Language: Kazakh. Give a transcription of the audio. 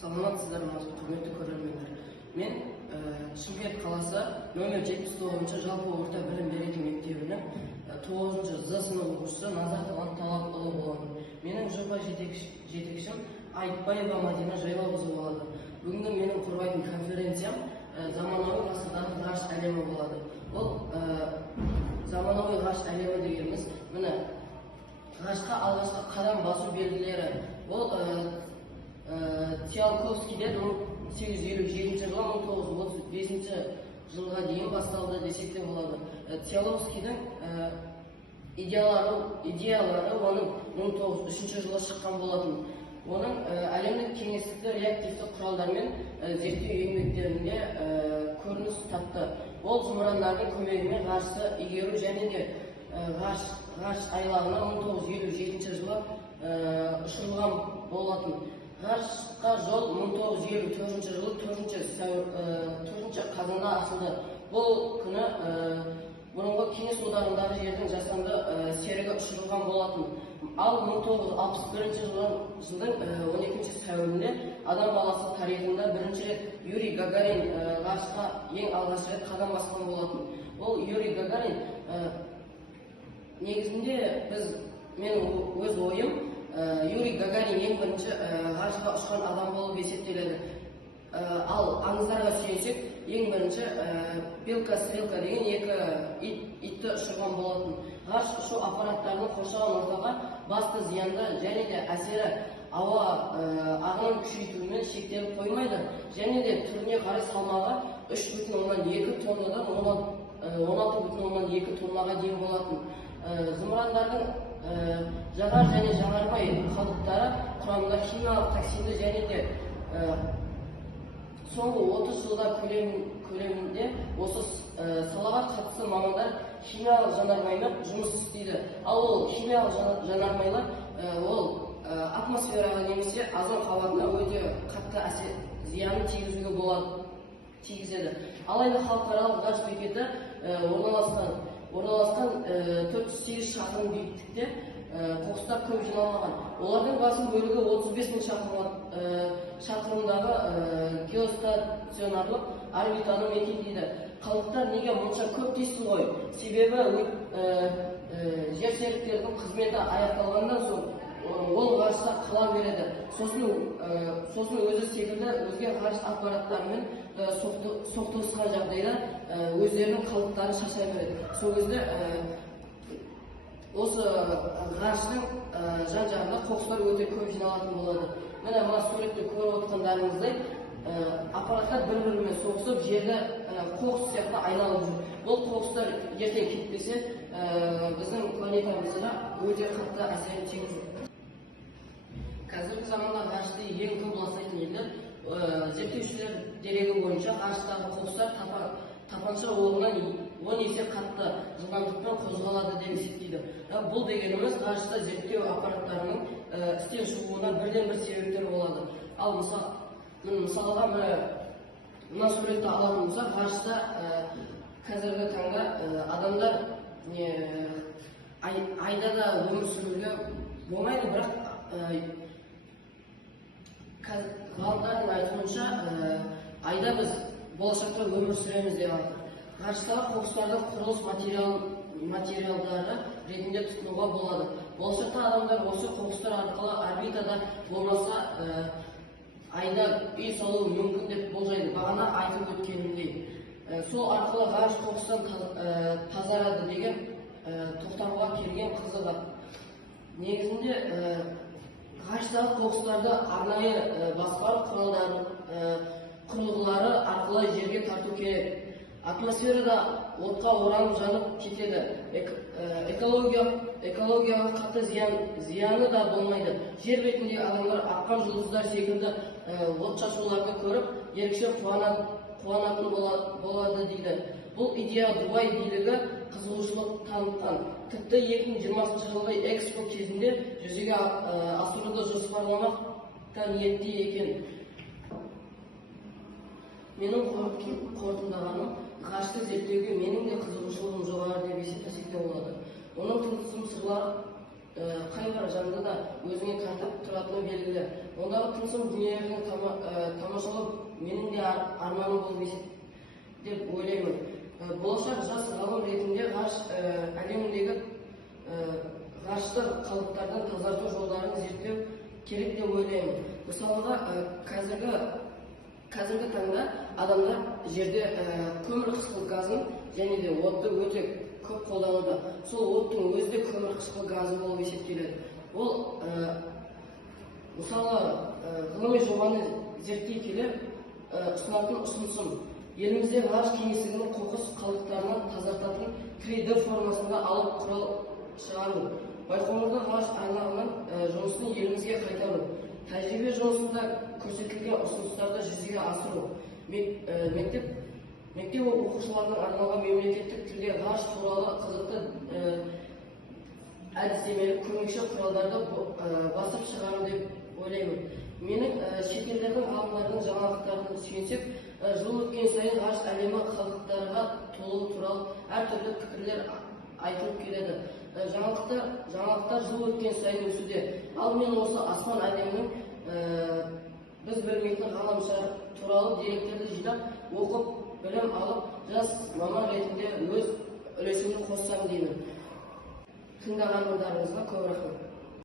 Саламатсыздар ма, құрметті көрермендер. Мен Шымкент қаласы номер 79 жалпы орта білім беретін мектебінің 9 З сынып оқушысы Назарова Талапұлы болады. Менің жоба жетекшім Айтбаева Мадина Жайлауқызы болады. Бүгінгі менің қорғайтын конференциям заманауи ғасырдағы ғарыш әлемі болады. Бұл заманауи ғарыш әлемі дегеніміз, міне ғарышқа алғашқы қадам басу белгілері. Бұл Циолковскийден 1857 жылы 1935 жылға дейін басталды десек те болады. Циолковскийдің идеялары оның 1903 жылы шыққан болатын. Оның әлемдік кеңістікті реактивті құралдармен зерттеу еңбектерінде көрініс тапты. Ол зымырандардың көмегімен ғарышты игеру және де ғарыш айлағына 1957 жылы ұшырылған болатын. Ғарышқа жол 1954 жылы 4 қазанда ашылды. Бұл күні бұрынғы Кеңес одағындағы жердің жасанды серігі ұшырылған болатын. Ал 1961 жылдың 12 сәуірінде адам баласы тарихында бірінші рет Юрий Гагарин ғарышқа ең алғаш рет қадам басқан болатын. Ол Юрий Гагарин негізінде менің өз ойым, Юрий Гагарин ең бірінші ғарышқа ұшқан адам болып есептеледі. Ал аңыздарға сүйенсек, ең бірінші белка-стрелка деген екі итті ұшырған болатын. Ғарыш ұшу аппараттарының қоршаған ортаға басты зиянды және де әсері ауа ағынын күшейтуімен шектеліп қоймайды, және де түріне қарай салмағы 3,2 тоннадан 16,2 тоннаға дейін болатын. Зымырандардың жағар және жаңармай қалдықтары құрамында химиялық токсинді және де соңғы 30 жылдар көлемінде осы салаға қатысты мамандар химиялық жанармаймен жұмыс істейді. Ал ол химиялық жанармайлар ол атмосфераға немесе озон қабатына өте қатты зиянын тигізеді. Алайда халықаралық ғарыш бекеті орналасқан 408 шақырым биіктікте қоқыстар көп жиналмаған. Олардың басым бөлігі 35.000 шақырымдағы геостационарлық орбитаны мекендейді. Қалдықтар неге мұнша көп дейсің ғой? Себебі жерсеріктердің қызметі аяқталғаннан соң ол ғарышта қала береді. Сосын өзі секілді өзге ғарыш аппараттарымен соқтығысқан жағдайда өздерінің қалдықтарын шашай береді. Сол кезде осы ғарыштың жан-жағында қоқыстар өте көп жиналатын болады. Міне мына суретте көріп отырғандарыңыздай аппараттар бір-бірімен соғысып жерді қоқыс сияқты айналып жүр. Бұл қоқыстар ертең кетпесе біздің планетамызға өте қатты әсерін тигізеді. Қазіргі заманда ғарышты ең көп ластайтын елдер зерттеушілер дерегі бойынша ғарыштағы қоқыстар тапанша оғынан 10 есе қатты жылдамдықпен қозғалады деп есептейді. Бұл дегеніміз ғарышта зерттеу аппараттарының істен шығуына бірден бір себептер болады. Ал мысалға мына суретті алатын болсақ, ғарышта қазіргі таңда адамдар айда да өмір сүруге болмайды, бірақ ғалымдардың айтуынша айда біз болашақта өмір сүреміз деп отыр. Ғарыштағы қоқыстарды құрылыс материалдары ретінде тұтынуға болады. Болашақта адамдар осы қоқыстар арқылы орбитада болмаса айда үй салуы мүмкін деп болжайды. Бағана айтып өткенімдей. Сол арқылы ғарыш қоқыстан тазарады деген тоқтамға келген қызығы. Негізінде ғарыштағы қоқыстарды арнайы басқару құрылғылары арқылы жерге тарту керек. Атмосферада отқа оранып жанып кетеді. Экологияға қатты зияны да болмайды. Жер бетіндегі адамдар аққан жұлдыздар секілді отшашуларды көріп, ерекше қуанатын болады дейді. Бұл идея Дубай билігі қызығушылық танытқан. Тіпті 2020 жылғы экспо кезінде жүзеге асыруды жоспарламақ та ниетте екен. Менің қорытындағаным, ғарышты зерттеуге менің де қызығушылығым жоғары деп есептесек те болады. Оның тылсым сырлары қай бір жанды да өзіңе тартып тұратыны белгілі. ондағы тылсым дүниелерді тамашалап менің де арманым болып есеп деп ойлаймын. Болашақ жас ғалым ретінде ғарыш әлеміндегі ғарышты қалдықтардан тазарту жолдарын зерттеу керек деп ойлаймын. Мысалға, қазіргі таңда адамдар жерде көмірқышқыл газын және де отты өте көп қолдануда. Сол оттың өзі де көмірқышқыл газы болып есептеледі. Ол мысалы ғылыми жобаны зерттей келе ұсынатын ұсынысым, елімізде ғарыш кеңістігінің қоқыс қалдықтарынан тазартатын 3D формасында алып құрал шығару, байқоңырда ғарыш айлағының жұмысын елімізге қайтару, тәжірибе жұмысында көрсетілген ұсыныстарды жүзеге асыру, мектеп оқушыларының арналған мемлекеттік тілде ғарыш туралы қызықты әдістемелік көмекші құралдарды басып шығару деп ойлаймын. Менің шетелдердің ғалымдарының жаңалықтарын сүйенсек, жыл өткен сайын ғарыш әлемі қалдықтарға толуы туралы әртүрлі пікірлер айтылып келеді. Жаңалықтар жыл өткен сайын өсуде. Ал мен осы аспан әлемінің біз білмейтін ғаламшар туралы деректерді жинап, оқып, білім алып, жас маман ретінде өз үлесімді қоссам деймін. Тыңдағандарыңызға көп рахмет.